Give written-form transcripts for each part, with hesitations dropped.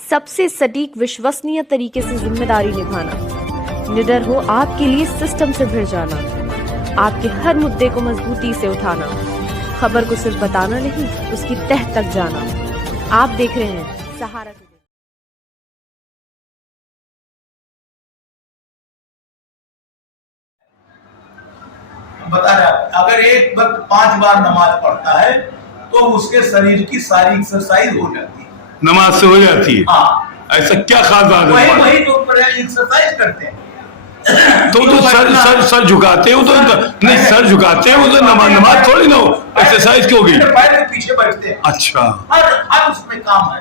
सबसे सटीक विश्वसनीय तरीके से जिम्मेदारी निभाना, निडर हो आपके लिए सिस्टम से भिड़ जाना, आपके हर मुद्दे को मजबूती से उठाना, खबर को सिर्फ बताना नहीं उसकी तह तक जाना। आप देख रहे हैं सहारा टुडे। बता रहा अगर एक वक्त 5 बार नमाज पढ़ता है तो उसके शरीर की सारी एक्सरसाइज हो जाती है। नमाज से हो जाती है? हाँ। ऐसा क्या खास बात है? वही तो एक्सरसाइज करते हैं। तो सर झुकाते हो तो नहीं, सर झुकाते हैं वो तो नमाज थोड़ी ना हो, एक्सरसाइज क्यों होगी? पैर के पीछे बैठते हैं। अच्छा, हर उसमें काम है।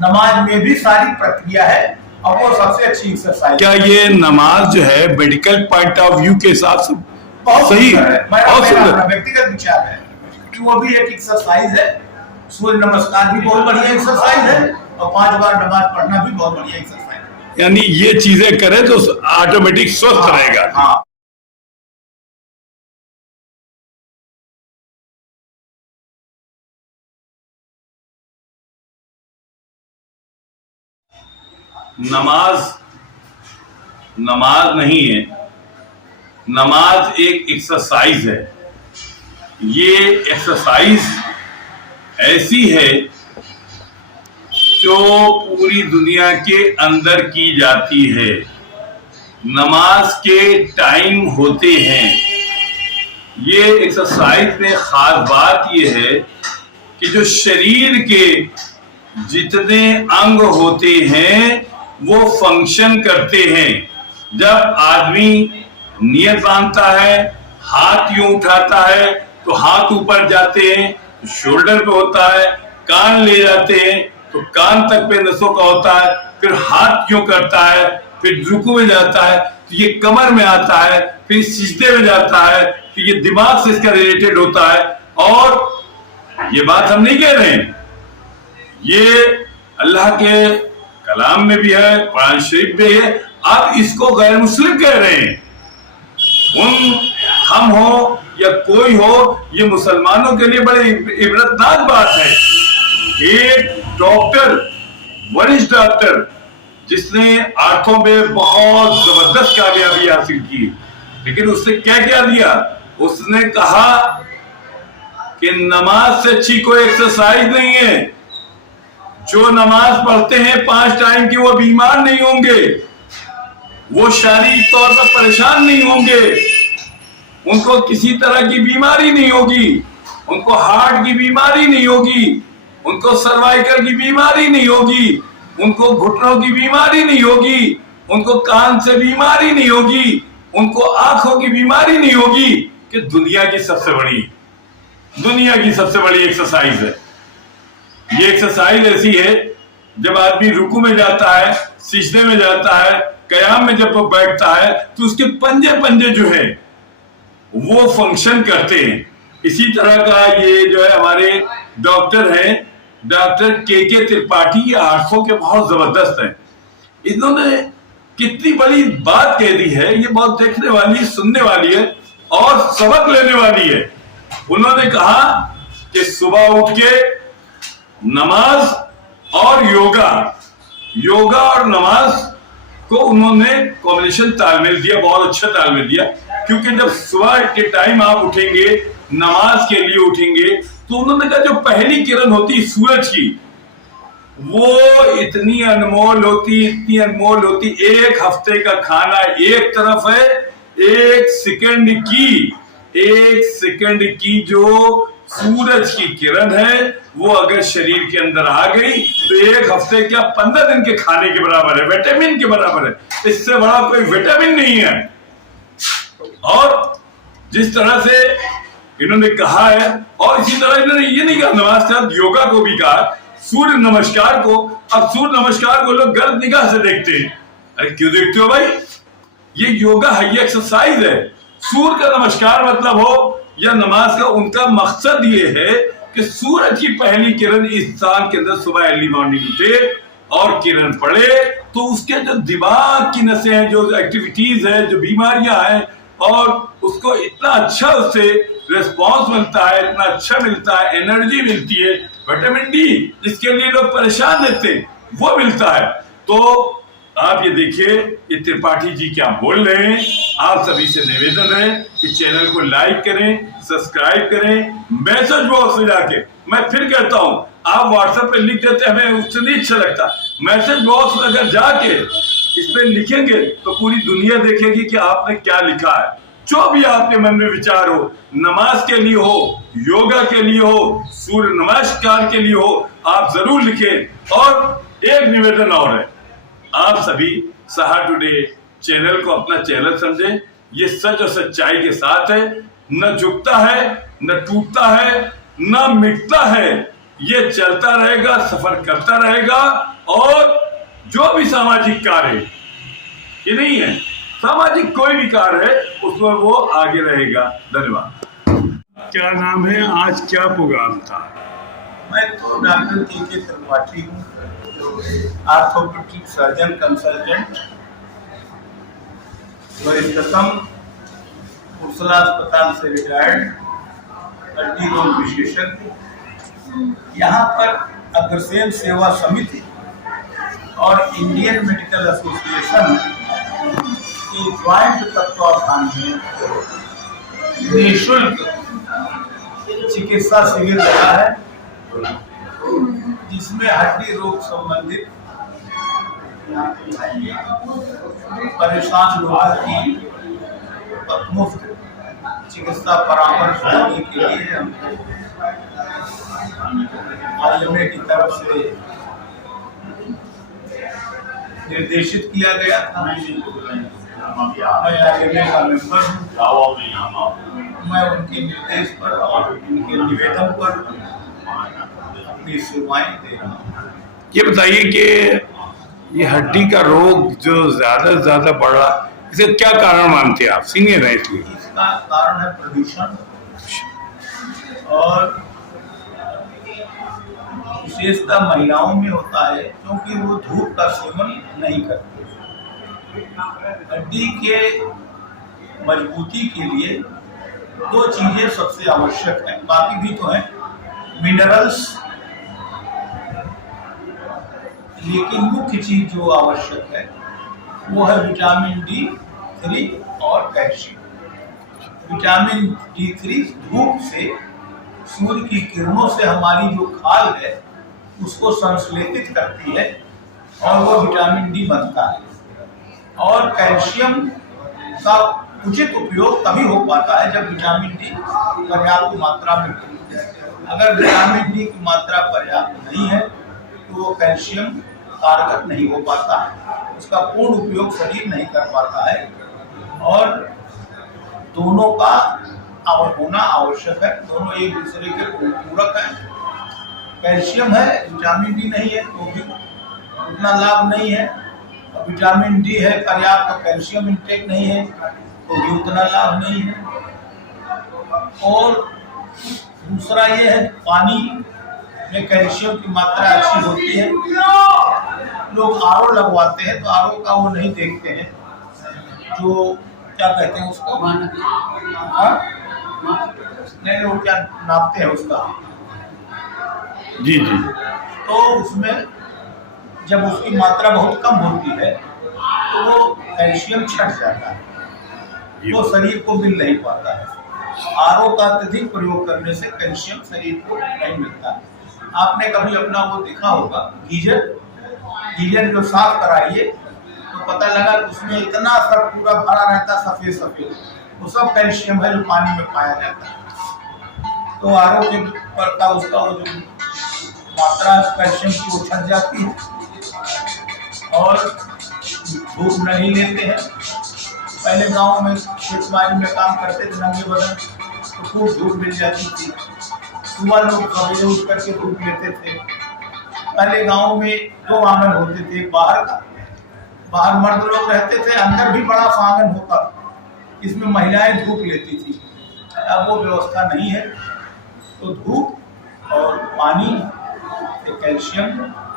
नमाज में भी सारी प्रक्रिया है और वो सबसे अच्छी एक्सरसाइज। क्या ये नमाज जो है मेडिकल पॉइंट ऑफ व्यू के हिसाब से सही है? बहुत सुंदर व्यक्तिगत विचार है कि वो भी एक एक्सरसाइज है। सूर्य नमस्कार भी बहुत बढ़िया एक्सरसाइज है और 5 बार नमाज पढ़ना भी बहुत बढ़िया एक्सरसाइज है। यानी ये चीजें करें तो ऑटोमेटिक स्वस्थ रहेगा। हाँ। नमाज नहीं है, नमाज एक एक्सरसाइज है। ये एक्सरसाइज ऐसी है जो पूरी दुनिया के अंदर की जाती है। नमाज के टाइम होते हैं। ये एक्सरसाइज में खास बात यह है कि जो शरीर के जितने अंग होते हैं वो फंक्शन करते हैं। जब आदमी नियत बांधता है, हाथ यूं उठाता है तो हाथ ऊपर जाते हैं, शोल्डर पे होता है, कान ले जाते हैं तो कान तक पे नसों का होता है, फिर हाथ क्यों करता है, फिर रुकू में जाता है तो ये कमर में आता है, फिर सिजदे में जाता है तो ये दिमाग से इसका रिलेटेड होता है। और ये बात हम नहीं कह रहे हैं, ये अल्लाह के कलाम में भी है, कुरान शरीफ में है। आप इसको गैर मुस्लिम कह रहे हैं। हम हो या कोई हो, ये मुसलमानों के लिए बड़ी इबरतनाक बात है। एक डॉक्टर, वरिष्ठ डॉक्टर, जिसने आंखों में बहुत जबरदस्त कामयाबी हासिल की, लेकिन उसने क्या क्या दिया? उसने कहा कि नमाज से अच्छी कोई एक्सरसाइज नहीं है। जो नमाज पढ़ते हैं 5 टाइम की वो बीमार नहीं होंगे, वो शारीरिक तौर पर परेशान नहीं होंगे, उनको किसी तरह की बीमारी नहीं होगी, उनको हार्ट की बीमारी नहीं होगी, उनको सर्वाइकल की बीमारी नहीं होगी, उनको घुटनों की बीमारी नहीं होगी, उनको कान से बीमारी नहीं होगी, उनको आंखों की बीमारी नहीं होगी। कि दुनिया की सबसे बड़ी एक्सरसाइज है। ये एक्सरसाइज ऐसी है, जब आदमी रुकू में जाता है, सिजदे में जाता है, कयाम में जब वो बैठता है तो उसके पंजे जो है वो फंक्शन करते हैं। इसी तरह का ये जो है हमारे डॉक्टर हैं, डॉक्टर के त्रिपाठी, ये आंखों के बहुत जबरदस्त हैं। इन्होंने कितनी बड़ी बात कह दी है, ये बहुत देखने वाली, सुनने वाली है और सबक लेने वाली है। उन्होंने कहा कि सुबह उठ के नमाज और योगा और नमाज को उन्होंने कॉम्बिनेशन तालमेल दिया, बहुत अच्छा तालमेल दिया। क्योंकि जब सुबह के टाइम आप उठेंगे, नमाज के लिए उठेंगे, तो उन्होंने कहा जो पहली किरण होती सूरज की, वो इतनी अनमोल होती। एक हफ्ते का खाना एक तरफ है, एक सेकंड की जो सूरज की किरण है वो अगर शरीर के अंदर आ गई तो एक हफ्ते क्या 15 दिन के खाने के बराबर है, विटामिन के बराबर है। इससे बड़ा कोई विटामिन नहीं है। और जिस तरह से इन्होंने कहा है, और इसी तरह इन्होंने ये नहीं कहा नमाज के साथ योगा को भी कहा, सूर्य नमस्कार को। अब सूर्य नमस्कार को लोग गलत निगाह से देखते हैं। अरे क्यों देखते हो भाई? ये योगा है, ये एक्सरसाइज है। सूर्य का नमस्कार मतलब हो या नमाज का, उनका मकसद ये है कि सूरज की पहली किरण इंसान के अंदर सुबह अर्ली मॉर्निंग उठे और किरण पड़े तो उसके जो दिमाग की नसें हैं, जो एक्टिविटीज है, जो बीमारियां हैं, और उसको इतना अच्छा उससे रिस्पॉन्स मिलता है, इतना अच्छा मिलता है, एनर्जी मिलती है, विटामिन डी, जिसके लिए लोग परेशान रहते हैं। वो मिलता है। तो आप ये देखिए ये त्रिपाठी जी क्या बोल रहे हैं। आप सभी से निवेदन है कि चैनल को लाइक करें, सब्सक्राइब करें। मैसेज बॉक्स में जाके, मैं फिर कहता हूं, आप व्हाट्सएप पे लिख देते हैं, हमें उससे नहीं अच्छा लगता। मैसेज बॉक्स में अगर जाके इस पे लिखेंगे तो पूरी दुनिया देखेगी कि आपने क्या लिखा है। जो भी आपके मन में विचार हो, नमाज के लिए हो, योगा के लिए हो, सूर्य नमस्कार के लिए हो, आप जरूर लिखें। और एक निवेदन और है, आप सभी सहा टुडे चैनल को अपना चैनल समझें। ये सच और सच्चाई के साथ है, न झुकता है, न टूटता है, न मिटता है। ये चलता रहेगा, सफर करता रहेगा। और जो भी सामाजिक कार्य ये नहीं है, सामाजिक कोई भी कार्य है उसमें वो आगे रहेगा। धन्यवाद। क्या नाम है, आज क्या प्रोग्राम था? मैं तो डॉक्टर के त्रिपाठी हूँ, आर्थोपेडिक सर्जन कंसल्टेंट, प्रथम उर्सला अस्पताल से रिटायर्ड, हड्डी रोग विशेषज्ञ। यहाँ पर अग्रसेन सेवा समिति और इंडियन मेडिकल एसोसिएशन के ज्वाइंट तत्वावधान में निःशुल्क चिकित्सा शिविर लगा है, जिसमें हड्डी रोग संबंधित परेशान लोगों की मुफ्त चिकित्सा परामर्श देने के लिए आईएमए की तरफ से निर्देशित किया गया था। मैं आईएमए का मेंबर हूँ। मैं उनके निर्देश पर और उनके निवेदन पर अपनी सेवाएं दे रहा हूँ। ये बताइए कि ये हड्डी का रोग जो ज्यादा से ज्यादा बढ़ रहा, इसे क्या कारण मानते हैं आप? सीनियर है इसलिए। इसका कारण है प्रदूषण, और विशेषतः महिलाओं में होता है, क्योंकि वो धूप का सेवन नहीं करती। हड्डी के मजबूती के लिए दो चीजें सबसे आवश्यक हैं, बाकी भी तो हैं, मिनरल्स, लेकिन मुख्य चीज जो आवश्यक है वो है विटामिन D3 और कैल्शियम। विटामिन D3 धूप से, सूर्य की किरणों से हमारी जो खाल है उसको संश्लेषित करती है और वो विटामिन D बनता है। और कैल्शियम का उचित उपयोग तभी हो पाता है जब विटामिन D पर्याप्त मात्रा में हो। अगर विटामिन D की मात्रा पर्याप्त नहीं है तो वो कैल्शियम कारगर नहीं हो पाता है, उसका पूर्ण उपयोग शरीर नहीं कर पाता है। और दोनों का होना आवश्यक है, दोनों एक दूसरे के पूरक हैं। कैल्शियम है, विटामिन D नहीं है तो भी उतना लाभ नहीं है। विटामिन D है, पर्याप्त तो कैल्शियम इंटेक नहीं है तो भी उतना लाभ नहीं है। और दूसरा ये है, पानी में कैल्शियम की मात्रा अच्छी होती है। लोग आरओ लगवाते हैं तो आरओ का वो नहीं देखते हैं, जो क्या कहते हैं उसको, नहीं वो क्या नापते हैं उसका, जी जी। तो उसमें जब उसकी मात्रा बहुत कम होती है तो वो कैल्शियम छट जाता है, वो शरीर को मिल नहीं पाता है। आरओ का अत्यधिक प्रयोग करने से कैल्शियम शरीर को नहीं मिलता है। आपने कभी अपना वो देखा होगा, गीजर जो साफ कराइए तो पता लगा कि उसमें इतना सब पूरा भरा रहता सफेद सफेद, वो सब कैल्शियम है जो पानी में पाया जाता है। तो आरओ के पर का उसका वो जो मात्रा कैल्शियम की वो छट जाती है। और धूप नहीं लेते हैं। पहले गांव में खेतबाड़ी में काम करते थे नंगे बदन, तो खूब धूप मिल जाती थी। सुबह लोग सवेरे उठ करके धूप लेते थे। पहले गांव में दो आंगन होते थे, बाहर का, बाहर मर्द लोग रहते थे, अंदर भी बड़ा सा आंगन होता, इसमें महिलाएं धूप लेती थी। अब वो व्यवस्था नहीं है, तो धूप और पानी, कैल्शियम,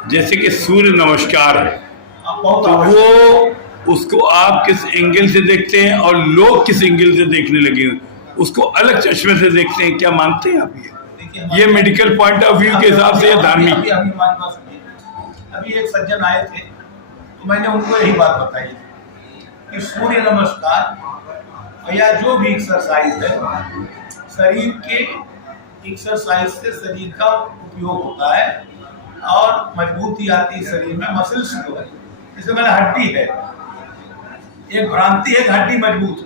जैसे कि सूर्य नमस्कार है, बहुत तो वो उसको आप किस एंगल से देखते हैं और लोग किस एंगल से देखने लगे, उसको अलग चश्मे से देखते हैं, क्या मानते हैं आप? ये मेडिकल पॉइंट ऑफ व्यू के हिसाब से या धार्मिक? अभी एक सज्जन आए थे तो मैंने उनको यही बात बताई कि सूर्य नमस्कार या जो भी एक्सरसाइज है, शरीर के एक्सरसाइज से शरीर का उपयोग होता है और मजबूती आती है शरीर में, मसल्स जो है। जैसे मैंने हड्डी है, एक भ्रांति है कि हड्डी मजबूत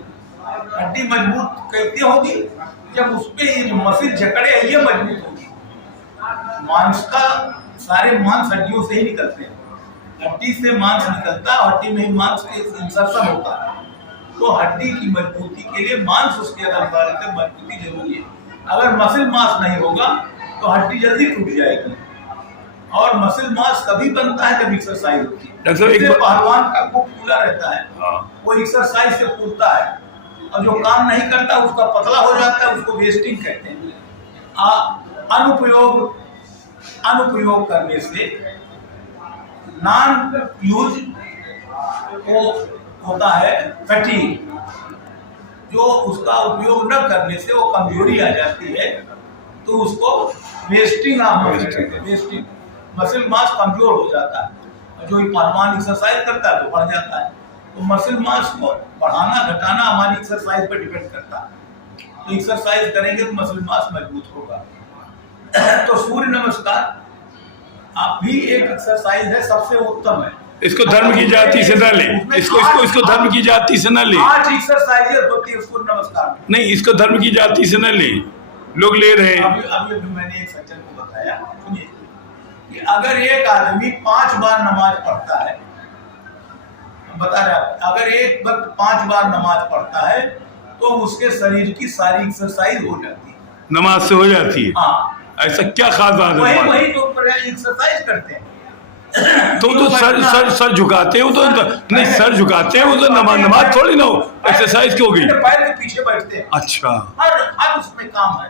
कैसे होगी? जब उसपे ये जो मसल जकड़े हैं ये मजबूत होगी। मांस का सारे मांस हड्डियों से ही निकलते हैं, हड्डी से मांस निकलता है, हड्डी में ही मांस के इंसर्शन होता है। तो हड्डी की मजबूती के लिए मांस उसके अंदर से मजबूती जरूरी है। अगर मसल मास नहीं होगा तो हड्डी जल्दी टूट जाएगी। और मसल मास तभी बनता है जब एक्सरसाइज होती है। जैसे पहलवान का बुक फूला रहता है, वो एक्सरसाइज से फूलता है, और जो काम नहीं करता उसका पतला हो जाता है, उसको वेस्टिंग कहते हैं। अनुपयोग करने से नॉन यूज को होता है फटीग, जो उसका उपयोग न करने से वो कमजोरी आ जाती है, तो उसको वेस्टिंग वेस्टिंग मसल मास कमजोर हो जाता है। जो पहलवान एक्सरसाइज करता है तो बढ़ जाता है। तो मसल मास को बढ़ाना घटाना हमारी एक्सरसाइज पर डिपेंड करता है। तो एक्सरसाइज करेंगे तो मसल मास मजबूत होगा। तो सूर्य नमस्कार आप भी एक एक्सरसाइज है, सबसे उत्तम है। इसको धर्म की जाति से न ले, इसको धर्म की जाति से न ले। 8 एक्सरसाइजेस होती है सूर्य नमस्कार में। नहीं, इसको धर्म की जाति से न ले, लोग ले रहे हैं। अभी मैंने एक सज्जन को बताया, सुनिए, कि अगर एक आदमी 5 बार नमाज पढ़ता है, बता रहा है, अगर एक वक्त 5 बार नमाज पढ़ता है तो उसके शरीर की सारी एक्सरसाइज हो जाती है, नमाज से हो जाती है। हाँ, ऐसा क्या खास बात है? वही तो एक्सरसाइज करते हैं। तो सर झुकाते हो तो नहीं, सर झुकाते हैं वो तो नमाज थोड़ी ना हो, एक्सरसाइज क्यों होगी? पैर के पीछे बैठते हैं। अच्छा, हर उसमें काम है।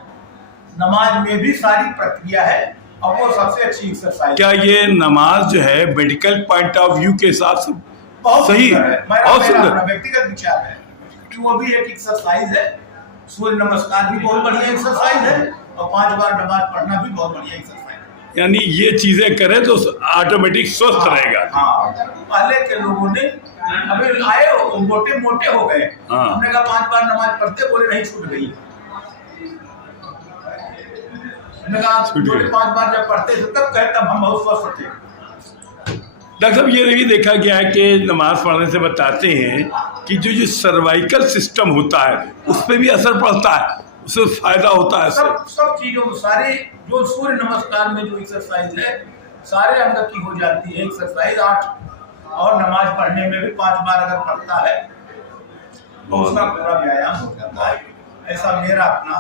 नमाज में भी सारी प्रक्रिया है और वो सबसे अच्छी एक्सरसाइज। क्या ये नमाज जो है मेडिकल पॉइंट ऑफ व्यू के हिसाब से बहुत सही है? बहुत सुंदर व्यक्तिगत विचार है कि वो भी एक एक्सरसाइज है। सूर्य नमस्कार भी बहुत बढ़िया एक्सरसाइज है और 5 बार नमाज पढ़ना भी बहुत बढ़िया एक्सरसाइज है। यानी ये चीजें करें तो ऑटोमेटिक स्वस्थ रहेगा। हाँ, पहले के लोगों ने अभी आए मोटे हो गए, हमने कहा 5 बार नमाज पढ़ते, बोले नहीं छूट गई। हमने कहा 5 बार जब पढ़ते थे तब कहे तब हम बहुत स्वस्थ थे। डॉक्टर साहब, ये भी देखा गया है कि नमाज पढ़ने से बताते हैं कि जो सर्वाइकल सिस्टम होता है उस पर भी असर पड़ता है, उससे फायदा होता है। सब चीजों सारे जो सूर्य नमस्कार में जो एक्सरसाइज है सारे अंग की हो जाती है एक्सरसाइज। 8 और नमाज पढ़ने में भी 5 बार अगर पढ़ता है तो उसका पूरा व्यायाम हो जाता है। ऐसा मेरा अपना